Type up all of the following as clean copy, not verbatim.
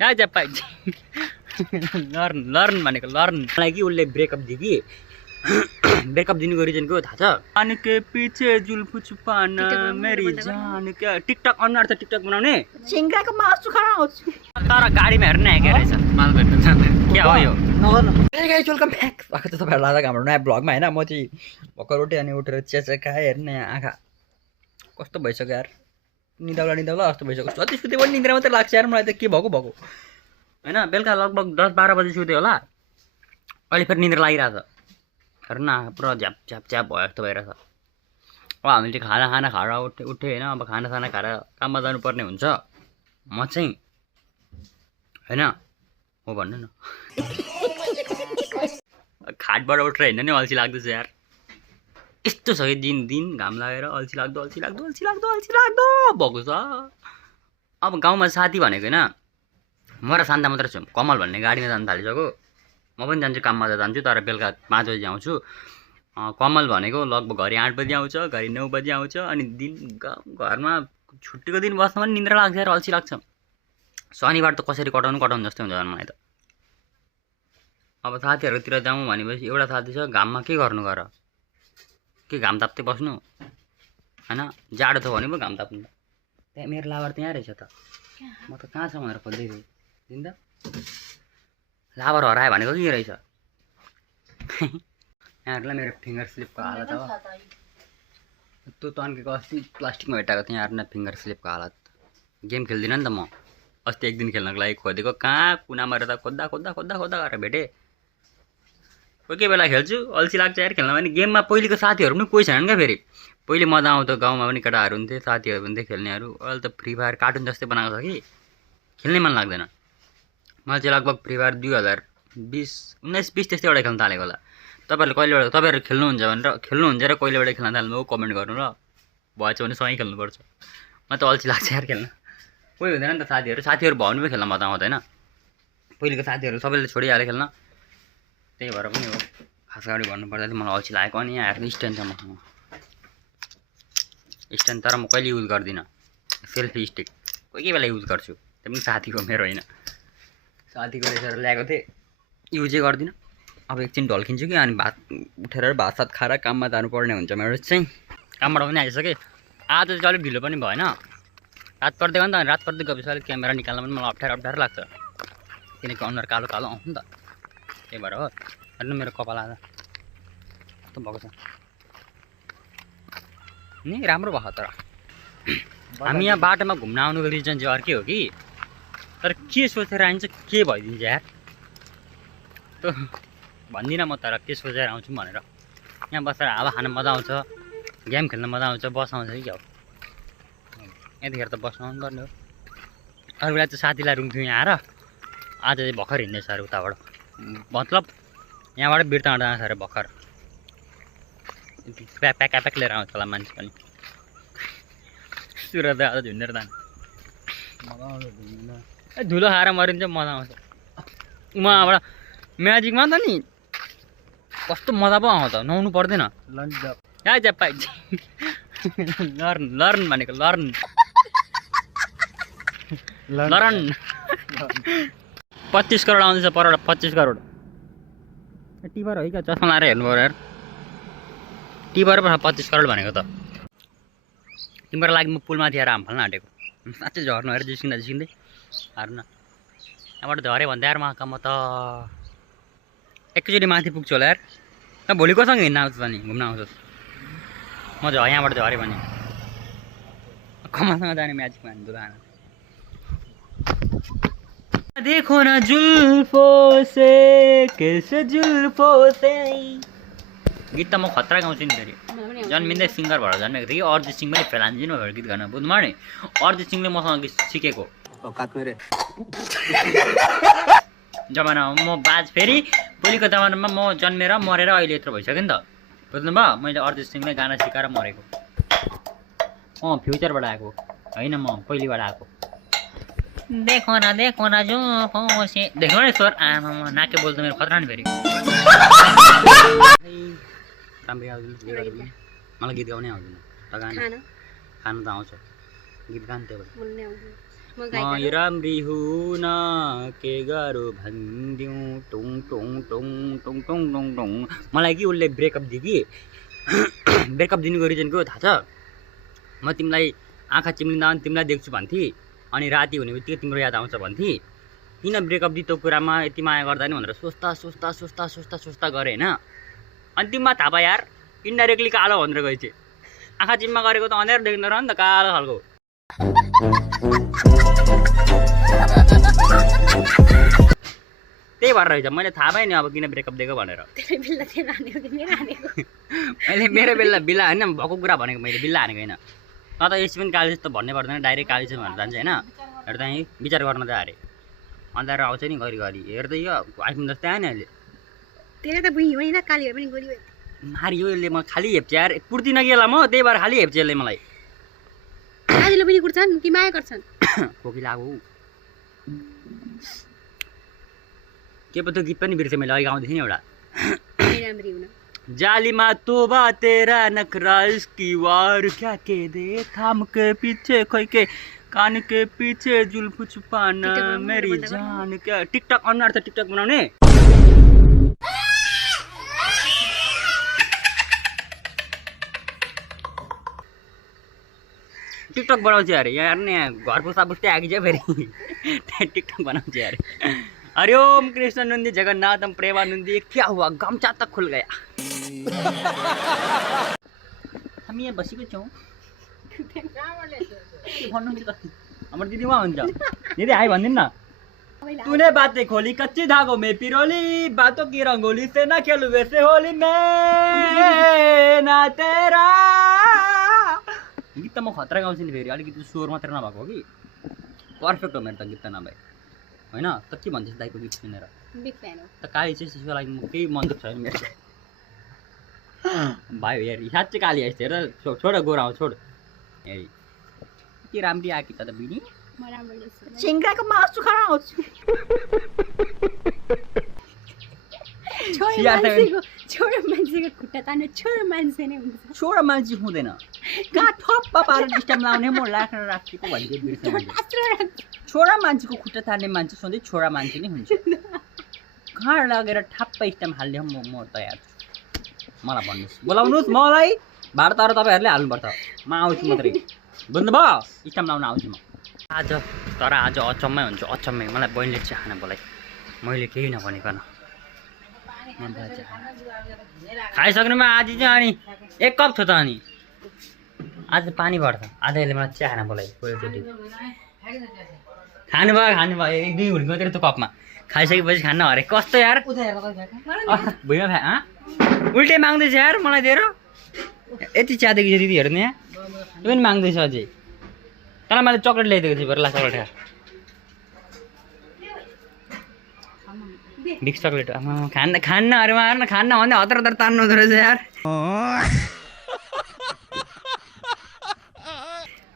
या जप्पा learn भनेको learn मलाई कि उसले ब्रेकअप दियो कि ब्रेकअप दिनुको रिजन के हो थाहा छ अनि के पछि जुल्फु छुपाना मेरी जान क्या टिकटक अनुहार त टिकटक बनाउने सिंगाको मासु खान आउँछु तर गाडीमा हेर्न आएको रहेछ माल भेट्नु के हो यो नगर्नु ए गाइस वेलकम ब्याक भएको त तपाईहरुलाई आज हाम्रो नयाँ ब्लगमा हैन म चाहिँ भर्खर उठे अनि उठेर चिया खाए हेर्न आँखा कस्तो भइसक्यो यार निदाउला जस्तो भइसक्यो जति सुते पनि निद्रा मात्रै लाग्छ यार मलाई त के भएको हैन बेलुका लगभग 10-12 बजे सुते होला अहिले फेरि निद्रा लागिरहेछ हेर्न पुरा झ्याप झ्याप झ्याप भयो जस्तो भइरहेछ अब हामीले चाहिँ खाना खाएर उठे हैन अब खाना खाएर काममा जानुपर्ने हुन्छ म चाहिँ हैन हो भन्नु न खाटबाट उठेर हिँड्न नि अल्छी लाग्दैछ यार यस्तो छ कि दिन घाम लागेर अल्छी लाग्दो भएको छ अब गाउँमा साथी भनेको हैन म र शान्ता मात्र छु कमल भन्ने गाडीमा जान थालिसक्यो म पनि जान्छु काममा जान्छु तर बेलुका 5 बजे आउँछु कमल भनेको लगभग घरि 8 बजे आउँछ घरि 9 बजे आउँछ अनि दिन घरमा छुट्टीको दिन बस्न पनि निद्रा लाग्छ यार अल्छी लाग्छ शनिबार त कसरी कटाउनु जस्तो हुन्छ मलाई त अब साथीहरुतिर जाउँ भनेपछि एउटा साथी छ घाममा के गर्नु गर के घाम ताप्दै बस्नु हैन जाडो छ भने पो घाम ताप्नु त्यहाँ मेरो लाबर त्यहाँ रहेछ त म त कहाँ छ भनेर खोज्दै थिएँ दिन त लाबर हरायो भनेको के रहेछ यहाँहरुलाई मेरो फिङ्गर स्लिपको हालत हो त्यो तन्केको अस्ति प्लास्टिकमा भेटाएको थिएँ यहाँहरुलाई फिङ्गर स्लिपको हालत गेम खेल्दिनँ नि त म अस्ति एक दिन खेल्नको लागि खोजेको कहाँ कुनामा रहेर खोज्दा गरेर भेटेँ कोही बेला खेल्छु अल्छी लाग्छ यार खेल्न पनि गेममा पहिलेको साथीहरु पनि कोही छैनन् क्या फेरि पहिले मजा आउँथ्यो गाउँमा पनि केटाहरु हुन्थे साथीहरु हुन्थे खेल्नेहरु अहिले त फ्री फायर कार्टुन जस्तै बनाएको छ कि खेल्नै मन लाग्दैन मैले चाहिँ लगभग फ्री फायर 2019-20 त्यस्तै एउटा खेल्न थालेको होला तपाईहरु खेल्नुहुन्छ भनेर खेल्नुहुन्छ र कहिलेबाट खेल्न थाल्नु कमेन्ट गर्नु ल भएछ भने सँगै खेल्नुपर्छ म त अल्छी लाग्छ यार खेल्न कोही हुँदैन नि त साथीहरु भयो भने पनि खेल्न मजा आउँदैन पहिलेको साथीहरु सबैले छोडिहाले खेल्न त्यही भएर पनि हो खास गरी भन्नुपर्दा चाहिँ मलाई अल्छी लागेको अनि यहाँ हेर्नु स्ट्यान्ड छ मसँग स्ट्यान्ड तर म कहिले युज गर्दिनँ सेल्फी स्टिक कोही बेला युज गर्छु त्यो पनि साथीको मेरो होइन साथीको रहेछ ल्याएको थिएँ युजै गर्दिनँ अब एकछिन ढल्किन्छु कि अनि उठेर भात सात खाएर काममा जानुपर्ने हुन्छ मेरो चाहिँ कामबाट पनि आइसकेँ आज चाहिँ अलिक ढिलो पनि भएन रात पर्दै गयो नि त रात पर्दै गएपछि अलिक क्यामेरा निकाल्न पनि मलाई अप्ठ्यारो लाग्छ किनकि अनुहार कालो आउँछ नि त त्यही भएर हो हेर्नु मेरो कपाल आज कस्तो भएको छ नि राम्रो भएको तर हामी यहाँ बाटोमा घुम्न आउनुको रिजन चाहिँ अर्कै हो कि तर के सोचेर आइन्छ के भइदिन्छ यार त्यो भन्दिनँ म तर के सोचेर आउँछु भनेर यहाँ बसेर हावा खान मजा आउँछ गेम खेल्न मजा आउँछ बस आउँछ कि क्या हो यतिखेर त बस्नु आउनुपर्ने हो अरू बेला चाहिँ साथीलाई रुन्थ्यौँ यहाँ आएर आज चाहिँ भर्खर हिँड्दैछ अरे उताबाट मतलब यहाँबाट बिर्ताबाट जान्छ अरे भर्खर प्याक लिएर आउँछ होला मान्छे पनि सुरत आज झुन्डेर जानु धुलो खाएर मरिन्छ मजा आउँछ उहाँबाट म्याजिकमा त नि कस्तो मजा पो आउँछ नुहाउनु पर्दैन लर्न भनेको लर्न 25 करोड आउँदैछ पर 25 करोड टिपर हो क्या चस्मा लाएर हेर्नु पर्यो यार टिपर पो 25 करोड भनेको त तिम्रो लागि म पुलमाथि आएर हाम फाल्न आँटेको साँच्चै झर्नु हेर जिस्किँदै हार्न यहाँबाट झऱ्यो भन्दा यार म त एकैचोटि माथि पुग्छु होला यार भोलि कोसँग हिँड्न आउँछ त नि घुम्न आउँछस् म यहाँबाट झऱ्यो भने कमासँग जाने म्याजिकमा हान्छु खाना देखो ना जुल्फों से कैसे जुल्फों से गीत त म खतरा गाउँछु नि फेरि जन्मिँदै सिङ्गर भएर जन्मेको थिएँ कि अरिजित सिंह पनि फेलान्जिनु भएर गीत गाउन बुझ्नु नि अरिजित सिंहले मसँग सिकेको जमानामा म बाज फेरि भोलिको जमानामा म जन्मेर मरेर अहिले यत्रो भइसक्यो नि त बुझ्नुभयो मैले अरिजित सिंहलाई गाना सिकाएर मरेको फ्युचरबाट आएको होइन म पहिलेबाट आएको देखो न जो से देखो न स्वर आमा नाके बोल्छ मेरो खतरा नि फेरि राम्रै आउँदैन मलाई गीत गाउनै आउँदैन त गाना खान त आउँछ गीत गान त्यो म राम्री हुन के गरौँ भनिदिउँ टुङ टुङ टुङ टुङ टुङ टुङ टुङ। मलाई कि उसले ब्रेकअप दियो कि ब्रेकअप दिनुको रिजन के हो थाहा छ? म तिमीलाई आँखा चिम्लिँदा पनि तिमीलाई देख्छु भन्थे, अनि राति हुने बित्तिकै तिम्रो याद आउँछ भन्थे। किन ब्रेकअप दियो त्यो कुरामा यति माया गर्दा नि भनेर सोच्दा सोच्दा सोच्दा सोच्दा सोच्दा गरेँ होइन। अनि तिमीमा थाहा पायो यार, इन्डाइरेक्टली कालो भनेर गएछ। आँखा चिम्मा गरेको त अँध्यारो देख्दो रह नि त, कालो खालको। त्यही भएर रहेछ, मैले थाहा पाएँ नि अब किन ब्रेकअप दिएको भनेर। मैले मेरो बेला बिल्ला होइन, भएको कुरा भनेको मैले बिल्ला हानेको होइन। न त यसो पनि कालिज त भन्नै पर्दैन, डाइरेक्ट कालिज भनेर जान्छ होइन। हेर्दा यहीँ विचार गर्न त अरे अँध्यारो आउँछ नि घरिघरि। हेर्दै यो आइफोन जस्तै आयो नि अहिले। मारियो यसले, म खालि हेप्छ यार, कुर्दिन कि यसलाई म, त्यही भएर खालि हेप्छ यसले मलाई। आजले पनि कुर्छन् कि माया गर्छन्? खोकी लागु के पो त्यो गीत पनि बिर्सेँ मैले, अघि गाउँदैथिएँ नि एउटा। जालीमा तोबा तेरा नखरा इसकी वार क्या के दे थाम के पीछे खोई के कान के पीछे जुल्फ छुपाना मेरी जान क्या। टिकटक अनुहार त टिकटक बनाउने टिकटक बनाउँछ अरे यहाँ हेर्ने, घर पुस्ता पुस्दै आएकी चाहिँ फेरि टिकटक बनाउँछ अरे। हरि ओम कृष्ण नंदी जगन्नाथम प्रेमानंदी। क्या हुआ, गमछा तक खुल गया। हामी यहाँ बसेको छौँ। हाम्रो दिदी उहाँ हुन्छ। दिदी हाई भनिदिनु न। तूने बातें खोली कच्ची धागों में पिरोली, बातों की रंगोली से ना खेलू वैसे होली में ना तेरा। गीत त म खतरा गाउँछु नि, फेरि अलिकति स्वर मात्र नभएको कि पर्फेक्ट हो मेरो त गीत त नभए होइन। त के भन्छस् दाइको गीत सुनेर? त काली चाहिँ त्यसको लागि म केही मन दुख्छ मेरो भाइ हेर, साँच्चै काली आइस हेर। छोड गोरा आउँछ, छोड हेरी के राम्री आएकी त बिनी। सिङ्गाको मासु खान आउँछु। छोरा मान्छेको खुट्टा तान्ने छोरा मान्छे नै हुन्छ। छोरा मान्छे हुँदैन, कहाँ ठप्प पारेर स्ट्याम्प लाउने म राखेर राखेको भन्ने बिर्सेँ। छोरा मान्छेको खुट्टा तान्ने मान्छे सधैँ छोरा मान्छे नै हुन्छ। कहाँ लगेर ठ्याप्प स्ट्याम्प हाल्ने हो म तयार छु। मलाई भन्नुहोस्, बोलाउनुहोस् मलाई। भाडा तर तपाईँहरूले हाल्नुपर्छ, म आउँछु मात्रै, बुझ्नुभयो? स्ट्याम्प लाउन आउँछु म आज। तर आज अचम्मै हुन्छ, अचम्मै। मलाई बहिनीले चिया खान बोलाइ, मैले केही नभनिकन खाइसक्नुमा आज चाहिँ। अनि एक कप थियो त, अनि आज पानी पर्छ। आज यसले मलाई चिया खान बोलाइ पहिलोचोटि। खानुभयो खानुभयो, एक दुई हुर्की मात्रै त्यो कपमा। खाइसकेपछि खान्न अरे कस्तो यार। भुइँमा उल्टै माग्दैछ यार मलाई दिएर। यति चिया दिएको छ दिदीहरू नि यहाँ, त्यो पनि माग्दैछ अझै। तर मैले चक्लेट ल्याइदिएको थिएँ बरु, ला चक्लेट खा। बिक्स चक्लेट खान्न खान्न अरे उहाँहरू खान्न भन्दै हतार हतार तान्नु हुँदो रहेछ यार।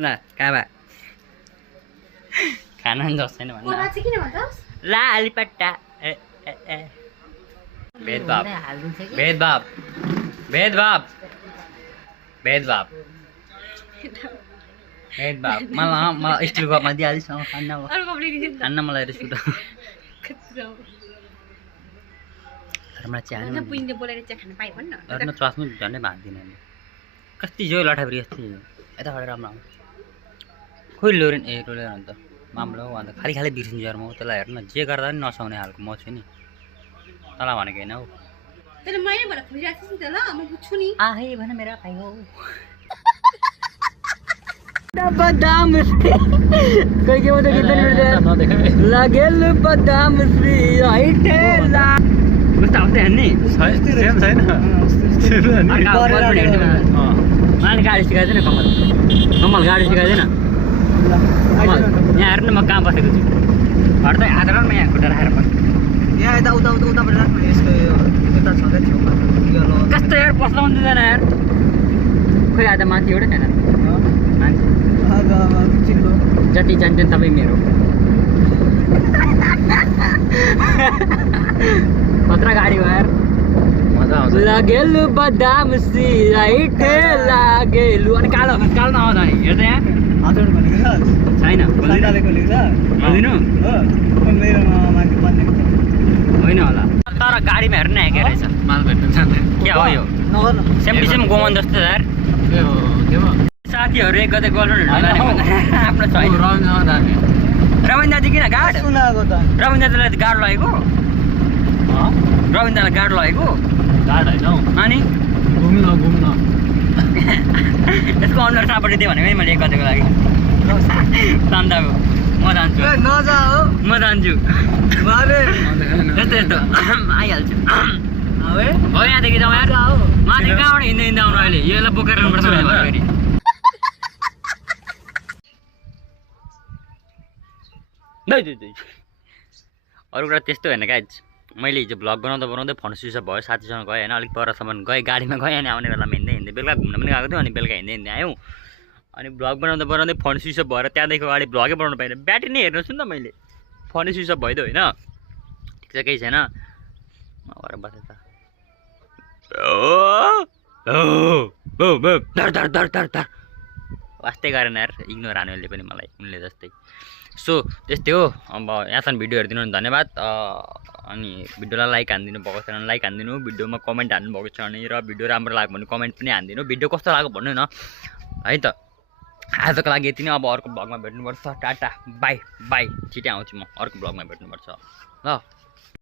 ल काबा खाना पनि जस्तो छैन भन्न। ला अलिपट्टा भेदभाव भेदभाव भेदभाव भेदभाव भेदभाव। मलाई स्टिल कपमा दिइहालिस् न, खान्न मलाई रिस उठ्छ। मलाई चिया चस्मै झन्डै भाग्दिनँ। कति जो लठाफेरि यस्तै यताबाट राम्रो आउँछ। खोइ लोरेन ए रोलेर अन्त मामलो अन्त खाली खाली बिर्सिन्छु यार म। त्यसलाई हेर्नु न, जे गर्दा पनि नसाउने खालको म छु नि। तँलाई भनेको होइन हौ। आहे भन मेरा भाइ हो। बदाम कोही के बोल्दै गीत लागेल बदाम कस्तो आउँछ हेर्ने छैन। मलाई गाडी सिकाइदिएन कमल, कमल गाडी सिकाइदिएन। कमल यहाँ हेर्नु न, म कहाँ बसेको छु। हट्दै आधारमा यहाँ खुट्टा राखेर बस्नु। यहाँ यता उता उता उताबाट राख्नु, यसको यता छँदै छेउमा कस्तो यार बस्न मन दिँदैन यार। खोइ आज मान्छे एउटै छैन मान्छे। जति जान्छन् तपाईँ मेरो खतरा गाडी हो यार, मजा आउँछ। लागेलु बदाम सिराइटे लागेलु अनि कालो कालो नआउँछ नि हेर्दै यहाँ हातोड भनेको छ छैन सन्ताले खोलेको छ खोलिदिनु हो मेरोमा मान्छे बनेको छ होइन होला तर गाडीमा हेर्नु न के रहेछ माल भेट्नु जाने के हो यो नगर न सेम टु सेम गोमन जस्तो यार के हो साथीहरू एक गते गर्लफ्रेन्ड आफ्नो छैन रमिन जाने रविन्द्र दाजु किन गाड सुनाएको त रविन्द्र दाजुलाई गाड लगेको रविन्द्र दाजुलाई गाड लगेको गाड होइन हौ अनि घुम्न यसको अनुहार सापट्टि दियो भने पनि मैले एक गतेको लागि सन्ताको म जान्छु ए नजा हो म जान्छु मारे यस्तो यस्तो आइहाल्छु अबे हो यहाँदेखि जाउँ यार माथि कहाँबाट हिँड्दै हिँड्दै आउनु अहिले यसलाई बोकेर ल्याउनुपर्छ भने भयो फेरि अरू कुरा त्यस्तो होइन क्या मैले हिजो भ्लग बनाउँदा फोन स्विच अफ भयो साथीसँग गएँ होइन अलिक परसम्म गएँ गाडीमा गएँ अनि आउने बेलामा हिँड्दै हिँड्दै बेलुका घुम्न पनि गएको थियो अनि बेलुका हिँड्दै हिँड्दै आयौँ अनि भ्लग बनाउँदा फोन स्विच अफ भएर त्यहाँदेखि अगाडि भ्लगै बनाउनु पाइनँ ब्याट्री नै हेर्नुहोस् न त मैले फोनै स्विच अफ भइदियो होइन ठिक छ केही छैन म गएर बसेँ त वास्तै गरेन यार इग्नोर हान्यो उसले पनि मलाई उनले जस्तै सो त्यस्तै हो अब यहाँसम्म भिडियो हेरिदिनु भने धन्यवाद अनि भिडियोलाई लाइक हानिदिनु भएको छ भने लाइक हानिदिनु भिडियोमा कमेन्ट हान्नु भएको छ भने र भिडियो राम्रो लाग्यो भने कमेन्ट पनि हानिदिनु भिडियो कस्तो लाग्यो भन्नु न है त आजको लागि यति नै अब अर्को भ्लगमा भेट्नुपर्छ टाटा बाई बाई छिटै आउँछु म अर्को भ्लगमा भेट्नुपर्छ ल